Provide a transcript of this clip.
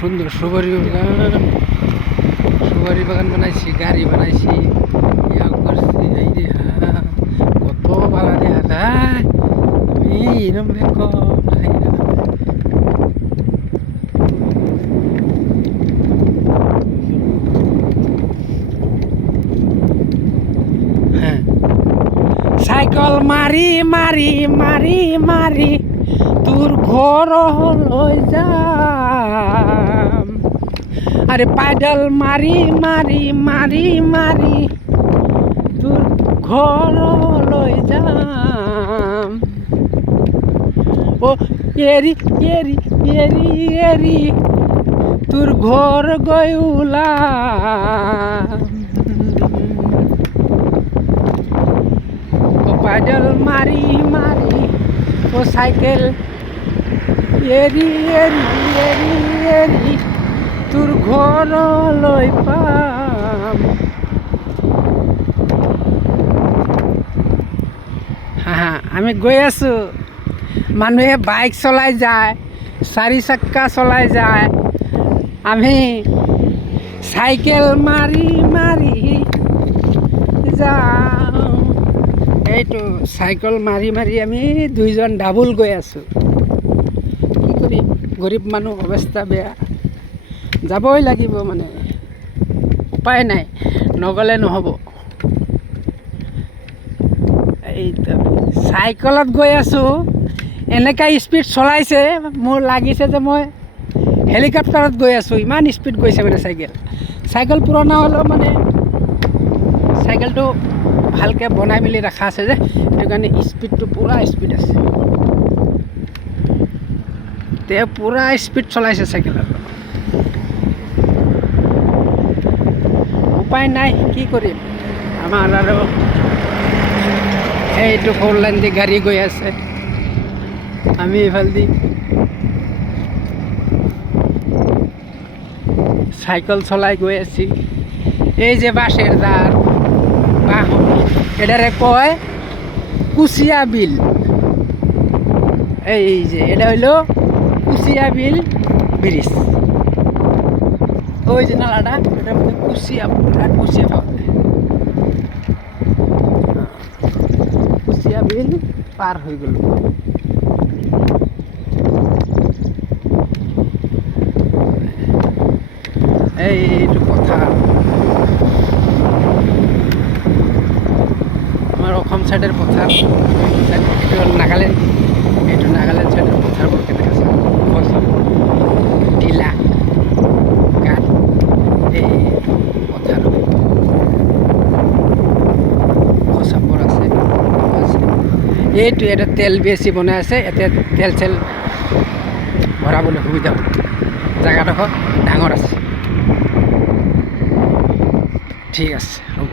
সুন্দর সুপারি বাগান বানাইছি, গাড়ি বানাইছি, ইয়া করছি। এই যে কত ভালো দেখা যায়। আমি এরম দেখো হ্যাঁ, সাইকেল মারি মারি মারি মারি তোর ঘর লই যাম, আরে পাইডাল মারি মারি মারি মারি তোর ঘর লই যাম। ও এরি এরি এরি এরি তোর ঘর গয়ুলাম। ও পাইডাল মারি মারি ও সাইকেল এরি এরি এরি এরি তোর ঘর লই পাম। হ্যাঁ, আমি গৈ আছো। মানুহে বাইক চলাই যায়, 4 চাক্কা চলাই যায়, আমি চাইকেল মাৰি মাৰি যাওঁ। এইটো চাইকেল মাৰি মাৰি আমি দুইজন ডাবুল গৈ আছোঁ। কি কৰিম, গৰীব মানুহ, অৱস্থা বেয়া, যাবই লাগিব, মানে উপায় নাই, নগ'লে নহ'ব। এইটো চাইকেলত গৈ আছোঁ, এনেকুৱা স্পীড চলাইছে, মোৰ লাগিছে যে মই হেলিকপ্টাৰত গৈ আছোঁ। ইমান স্পীড গৈছে মানে চাইকেল পুৰণা হ'লেও মানে চাইকেলটো ভালকৈ বনাই মেলি ৰখা আছে যে, সেইটো কাৰণে স্পীডটো পূৰা স্পীড আছে। তেওঁ পূৰা স্পীড চলাইছে চাইকেলত। উপায় নাই, কি কৰিম। আমাৰ আৰু এইটো 4 লাইন দি গাড়ী গৈ আছে, আমি এইফালেদি চাইকেল চলাই গৈ আছি। এই যে বাঁশের দাঁড়, এটারে কয় কুচিয়া বিল। এই যে এটা হইল কুচিয়া বিল ব্রিজ। ওই যে নালাটা, এটার মধ্যে কুচিয়া পাওয়া যায়। কুচিয়া বিল পার হয়ে গেল। এইটো পথাৰ, আমাৰ অসম চাইডৰ পথাৰ, এইটো হ'ল নাগালেণ্ড। এইটো নাগালেণ্ড চাইডৰ পথাৰবোৰ কেনেকৈ আছে, ঢিলা গাঁত, এই পথাৰ খচাবোৰ আছে। এইটো এটা তেল বেছি বনাই আছে, ইয়াতে তেল চেল ভৰাবলৈ সুবিধা হ'ব। জেগাডোখৰ ডাঙৰ আছে। ঠিক আছে, হ'ব।